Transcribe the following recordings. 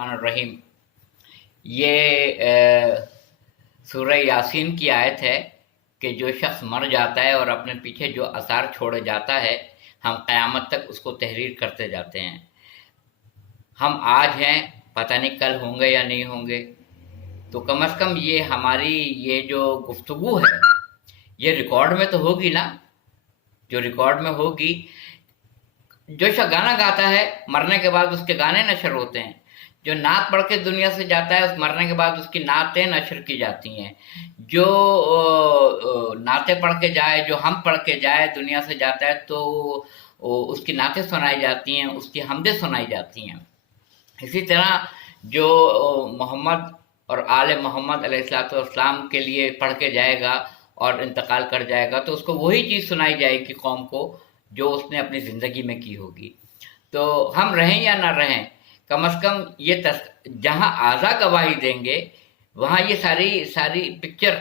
الرحمن الرحیم. یہ سورہ یاسین کی آیت ہے کہ جو شخص مر جاتا ہے اور اپنے پیچھے جو آثار چھوڑے جاتا ہے ہم قیامت تک اس کو تحریر کرتے جاتے ہیں. ہم آج ہیں، پتہ نہیں کل ہوں گے یا نہیں ہوں گے، تو کم از کم یہ ہماری یہ جو گفتگو ہے یہ ریکارڈ میں تو ہوگی نا. جو ریکارڈ میں ہوگی، جو شخص گانا گاتا ہے مرنے کے بعد اس کے گانے نشر ہوتے ہیں، جو نعت پڑھ کے دنیا سے جاتا ہے اس مرنے کے بعد اس کی نعتیں نشر کی جاتی ہیں، جو نعتیں پڑھ کے جائے، جو ہم پڑھ کے جائے دنیا سے جاتا ہے تو اس کی نعتیں سنائی جاتی ہیں، اس کی حمدیں سنائی جاتی ہیں. اسی طرح جو محمد اور آل محمد علیہ السلام کے لیے پڑھ کے جائے گا اور انتقال کر جائے گا تو اس کو وہی چیز سنائی جائے گی قوم کو جو اس نے اپنی زندگی میں کی ہوگی. تو ہم رہیں یا نہ رہیں، کم از کم یہ جہاں اعضا گواہی دیں گے وہاں یہ ساری پکچر،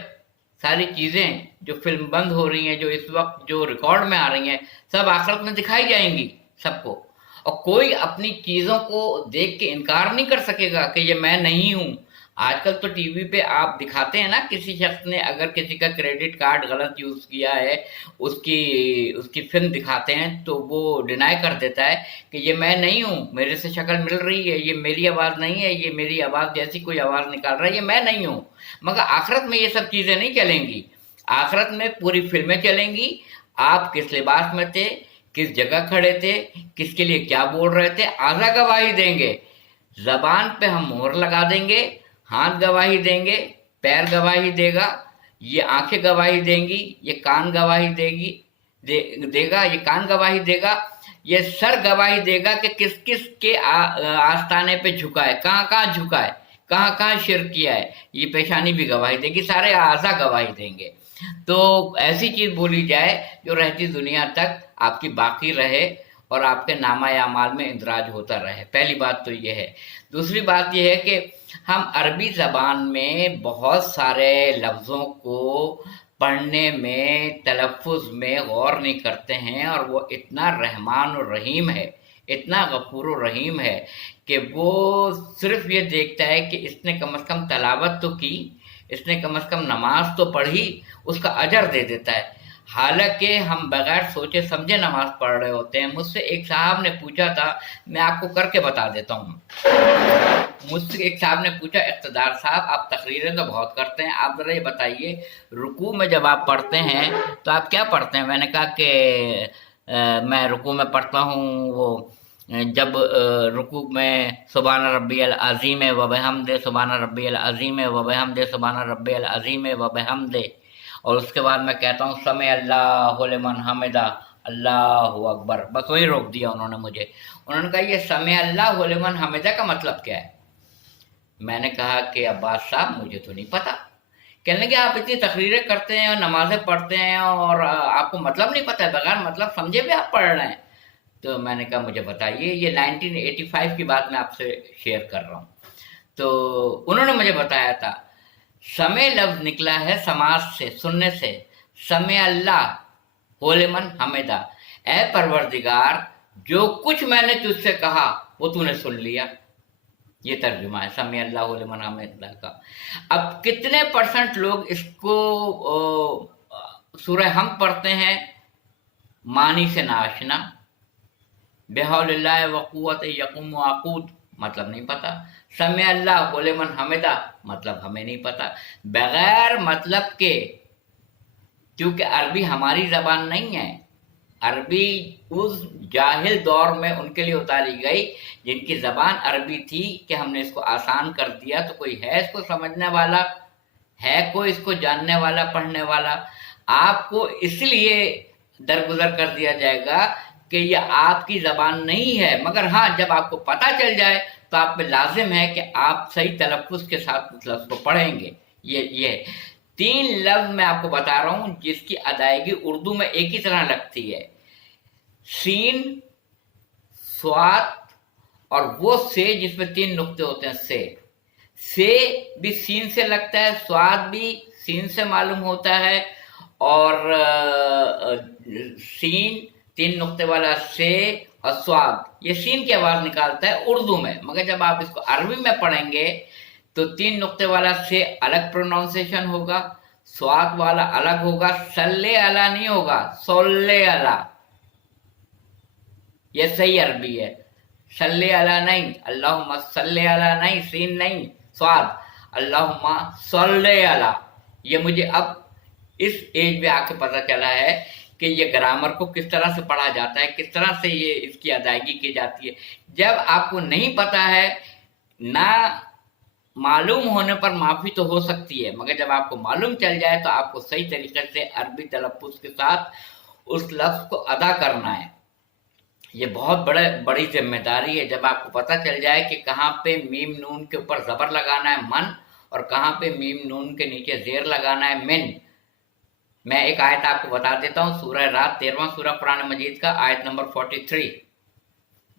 ساری چیزیں جو فلم بند ہو رہی ہیں، جو اس وقت جو ریکارڈ میں آ رہی ہیں، سب آخرت میں دکھائی جائیں گی سب کو. اور کوئی اپنی چیزوں کو دیکھ کے انکار نہیں کر سکے گا کہ یہ میں نہیں ہوں. آج کل تو ٹی وی پہ آپ دکھاتے ہیں نا، کسی شخص نے اگر کسی کا کریڈٹ کارڈ غلط یوز کیا ہے، اس کی فلم دکھاتے ہیں تو وہ ڈینائی کر دیتا ہے کہ یہ میں نہیں ہوں، میرے سے شکل مل رہی ہے، یہ میری آواز نہیں ہے، یہ میری آواز جیسی کوئی آواز نکال رہا ہے، یہ میں نہیں ہوں. مگر آخرت میں یہ سب چیزیں نہیں چلیں گی. آخرت میں پوری فلمیں چلیں گی. آپ کس لباس میں تھے، کس جگہ کھڑے تھے، کس کے لیے کیا بول رہے تھے، اعضا گواہی دیں گے. زبان پہ ہم مہر لگا دیں گے، ہاتھ گواہی دیں گے، پیر گواہی دے گا، یہ آنکھیں گواہی دیں گی، یہ کان گواہی دے گا، یہ کان گواہی دے گا، یہ سر گواہی دے گا کہ کس کس کے آستانے پہ جھکا ہے، کہاں کہاں جھکا ہے، کہاں کہاں شرک کیا ہے. یہ پیشانی بھی گواہی دے گی، سارے اعضا گواہی دیں گے. تو ایسی چیز بولی جائے جو رہتی دنیا تک آپ کی باقی رہے اور آپ کے نامہ اعمال میں اندراج ہوتا رہے. پہلی بات تو یہ ہے. دوسری بات یہ ہے کہ ہم عربی زبان میں بہت سارے لفظوں کو پڑھنے میں، تلفظ میں غور نہیں کرتے ہیں، اور وہ اتنا رحمان و رحیم ہے، اتنا غفور و رحیم ہے کہ وہ صرف یہ دیکھتا ہے کہ اس نے کم از کم تلاوت تو کی، اس نے کم از کم نماز تو پڑھی، اس کا اجر دے دیتا ہے. حالانکہ ہم بغیر سوچے سمجھے نماز پڑھ رہے ہوتے ہیں. مجھ سے ایک صاحب نے پوچھا تھا، میں آپ کو کر کے بتا دیتا ہوں. مجھ سے ایک صاحب نے پوچھا، اقتدار صاحب آپ تقریریں تو بہت کرتے ہیں، آپ ذرا یہ بتائیے رکوع میں جب آپ پڑھتے ہیں تو آپ کیا پڑھتے ہیں؟ میں نے کہا کہ میں رکوع میں پڑھتا ہوں وہ جب رکوع میں سبحان ربی العظیم و بحمدہ، سبحان ربی العظیم و بحمدہ، سبحان ربی العظیم و بحمدہ، اور اس کے بعد میں کہتا ہوں سمع اللہ لمن حمدہ، اللہ اکبر. بس وہی روک دیا انہوں نے مجھے. انہوں نے کہا یہ سمع اللہ لمن حمدہ کا مطلب کیا ہے؟ میں نے کہا کہ عباس صاحب مجھے تو نہیں پتا. کہنے لگے آپ اتنی تقریریں کرتے ہیں اور نمازیں پڑھتے ہیں اور آپ کو مطلب نہیں پتا ہے، بغیر مطلب سمجھے بھی آپ پڑھ رہے ہیں. تو میں نے کہا مجھے بتائیے. یہ 1985 کی بات میں آپ سے شیئر کر رہا ہوں. تو انہوں نے مجھے بتایا تھا سمع لفظ نکلا ہے سماعت سے، سننے سے. سمع اللہ لمن حمدہ، اے پروردگار جو کچھ میں نے تجھ سے کہا وہ تو نے سن لیا. یہ ترجمہ ہے سمع اللہ لمن حمدہ کا. اب کتنے پرسنٹ لوگ اس کو سورہ ہم پڑھتے ہیں معنی سے ناشنا، بحول اللہ وقوت یقوم وعقود مطلب نہیں پتا، سمع اللہ لمن حمدہ مطلب ہمیں نہیں پتا. بغیر مطلب کے، کیونکہ عربی ہماری زبان نہیں ہے، عربی اس جاہل دور میں ان کے لیے اتاری گئی جن کی زبان عربی تھی کہ ہم نے اس کو آسان کر دیا. تو کوئی ہے اس کو سمجھنے والا، ہے کوئی اس کو جاننے والا، پڑھنے والا؟ آپ کو اس لیے درگزر کر دیا جائے گا کہ یہ آپ کی زبان نہیں ہے. مگر ہاں جب آپ کو پتہ چل جائے تو آپ پہ لازم ہے کہ آپ صحیح تلفظ کے ساتھ اس لفظ کو پڑھیں گے. یہ 3 لفظ میں آپ کو بتا رہا ہوں جس کی ادائیگی اردو میں ایک ہی طرح لگتی ہے. سین، سواد اور وہ سے جس میں 3 نقطے ہوتے ہیں. سے بھی سین سے لگتا ہے، سواد بھی سین سے معلوم ہوتا ہے، اور سین 3 نقطے والا سے और स्वाद ये सीन की आवाज निकालता है उर्दू में, मगर जब आप इसको अरबी में पढ़ेंगे तो 3 नुक्ते वाला से अलग प्रोनाउंसिएशन होगा, स्वाद वाला अलग होगा, सल्ले अला नहीं होगा, सोल्ले अला, ये सही अरबी है। सल्ले अला नहीं, अल्लाहुम्मा सल्ले अला नहीं, सीन नहीं, स्वाद, अल्लाहुम्मा सल्ले अला। ये मुझे अब इस एज में आके पता चला है कि ये ग्रामर को किस तरह से पढ़ा जाता है, किस तरह से ये इसकी अदायगी की जाती है। जब आपको नहीं पता है, ना मालूम होने पर माफी तो हो सकती है, मगर जब आपको मालूम चल जाए तो आपको सही तरीके से अरबी तलफ्फुज के साथ उस लफ्ज को अदा करना है। ये बहुत बड़ी जिम्मेदारी है। जब आपको पता चल जाए कि कहाँ पे मीम नून के ऊपर जबर लगाना है मन, और कहाँ पे मीम नून के नीचे जेर लगाना है मिन। मैं एक आयत आपको बता देता हूँ, सूरह रात 13वां सूरह कुरान मजीद का, आयत नंबर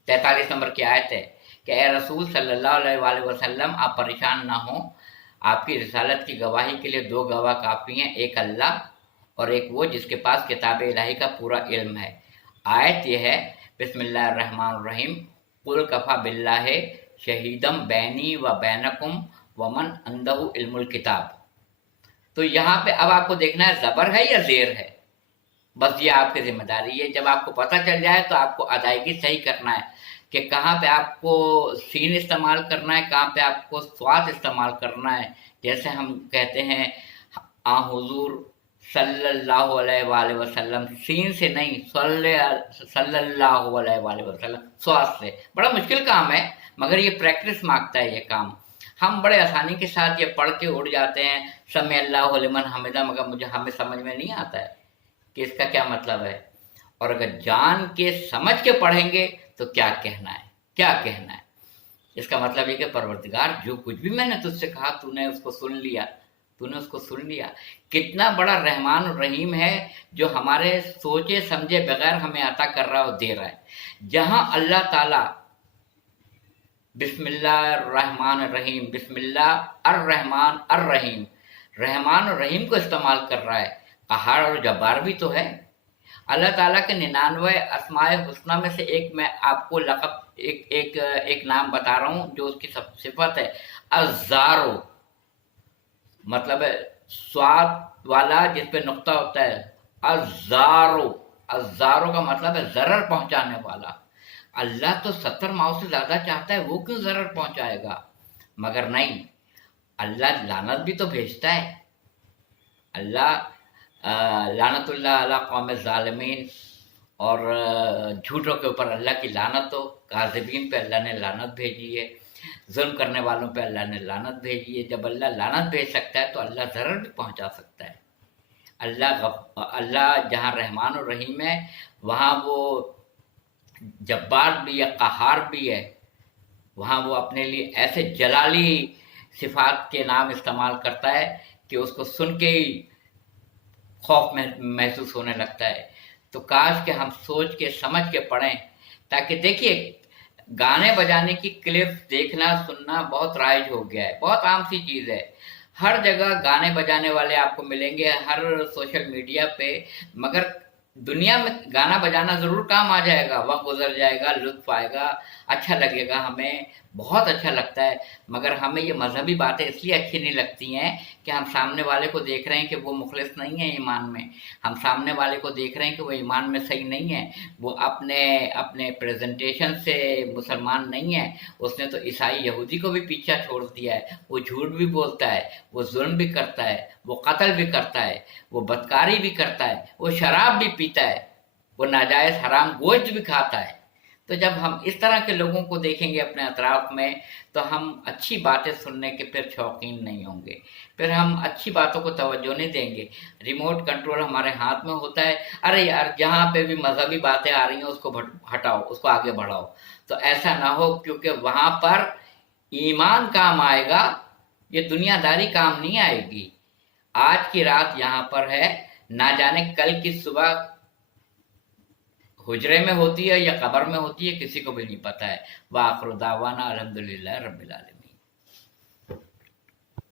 43 नंबर की आयत है कि ए रसूल सल्लल्लाहु अलैहि वसल्लम, आप परेशान ना हो, आपकी रिसालत की गवाही के लिए 2 गवाह काफ़ी हैं, एक अल्लाह और एक वो जिसके पास किताब इलाही का पूरा इल्म है। आयत यह है, बिस्मिल्लाहिर्रहमानिर्रहीम, कुल कफ़ा बिल्लाहि शहीदम बैनी व बैनकुम वमन अंदहु इल्मुल किताब। तो यहाँ पे अब आपको देखना है ज़बर है या ज़ेर है, बस ये आपकी जिम्मेदारी है। जब आपको पता चल जाए तो आपको अदायगी सही करना है कि कहाँ पे आपको सीन इस्तेमाल करना है, कहाँ पे आपको स्वाद इस्तेमाल करना है। जैसे हम कहते हैं आ हुजूर सल्लल्लाहु अलैहि वसल्लम, सीन से नहीं, सल्लल्लाहु अलैहि वसल्लम, स्वाद से। बड़ा मुश्किल काम है, मगर ये प्रैक्टिस मांगता है ये काम। हम बड़े आसानी के साथ ये पढ़ के उड़ जाते हैं, समी अल्लाहु लिमन हमिदा, मगर हमें समझ में नहीं आता है कि इसका क्या मतलब है। और अगर जान के समझ के पढ़ेंगे तो क्या कहना है, क्या कहना है। इसका मतलब ये कि परवरदिगार, जो कुछ भी मैंने तुझसे कहा तूने उसको सुन लिया, तूने उसको सुन लिया। कितना बड़ा रहमान और रहीम है जो हमारे सोचे समझे बगैर हमें अता कर रहा और दे रहा है। जहां अल्लाह ताला बिस्मिल्लाहिर्रहमानिर्रहीम, बिस्मिल्लाह अर्रहमान अर्रहीम, रहमान और रहीम को इस्तेमाल कर रहा है, कहार और जब्बार भी तो है। अल्लाह ताला के 99 अस्माए हुस्ना में से एक मैं आपको लक़ब एक नाम बता रहा हूँ जो उसकी सब सिफत है, अज़्ज़ारो, मतलब है स्वाद वाला जिस पे नुक्ता होता है, अज़्ज़ारो। अज़्ज़ारो का मतलब है जरर पहुंचाने वाला। अल्लाह तो 70 माओ से ज्यादा चाहता है, वो क्यों जरर पहुंचाएगा। मगर नहीं, अल्लाह लानत भी तो भेजता है। अल्लाह लानतुल्लाह अला कौम ज़ालिमीन, और झूठों के ऊपर अल्लाह की लानत हो, काज़िबीन पे अल्लाह ने लानत भेजी है, जुल्म करने वालों पे अल्लाह ने लानत भेजी है। जब अल्लाह लानत भेज सकता है तो अल्लाह ज़रर भी पहुंचा सकता है। अल्लाह जहाँ रहमान और रहीम है, वहाँ वो जब्बार भी है, कहार भी है। वहाँ वो अपने लिए ऐसे जलाली सिफात के नाम इस्तेमाल करता है कि उसको सुन के ही खौफ महसूस होने लगता है। तो काश कि हम सोच के समझ के पढ़ें, ताकि देखिए गाने बजाने की क्लिप देखना सुनना बहुत राइज हो गया है, बहुत आम सी चीज़ है। हर जगह गाने बजाने वाले आपको मिलेंगे, हर सोशल मीडिया पे। मगर दुनिया में गाना बजाना ज़रूर काम आ जाएगा, वक्त गुजर जाएगा, लुत्फ आएगा, अच्छा लगेगा, हमें बहुत अच्छा लगता है। मगर हमें ये मजहबी बातें इसलिए अच्छी नहीं लगती हैं कि हम सामने वाले को देख रहे हैं कि वो मुखलिस नहीं है ईमान में, हम सामने वाले को देख रहे हैं कि वो ईमान में सही नहीं है, वो अपने प्रेजेंटेशन से मुसलमान नहीं है, उसने तो ईसाई यहूदी को भी पीछा छोड़ दिया है, वो झूठ भी बोलता है, वो जुल्म भी करता है, वो कत्ल भी करता है, वो बदकारी भी करता है, वो शराब भी पीता है, वो नाजायज़ हराम गोश्त भी खाता है। तो जब हम इस तरह के लोगों को देखेंगे अपने अतराफ में, तो हम अच्छी बातें सुनने के फिर शौकीन नहीं होंगे, फिर हम अच्छी बातों को तवज्जो नहीं देंगे। रिमोट कंट्रोल हमारे हाथ में होता है, अरे यार जहाँ पे भी मजहबी बातें आ रही हैं उसको हटाओ, उसको आगे बढ़ाओ। तो ऐसा ना हो, क्योंकि वहाँ पर ईमान काम आएगा, ये दुनियादारी काम नहीं आएगी। आज की रात यहाँ पर है, ना जाने कल की सुबह हुजरे में होती है या कब्र में होती है, किसी को भी नहीं पता है। वाखिर दावाना अल्हम्दुलिल्लाह रब्बिल आलमीन।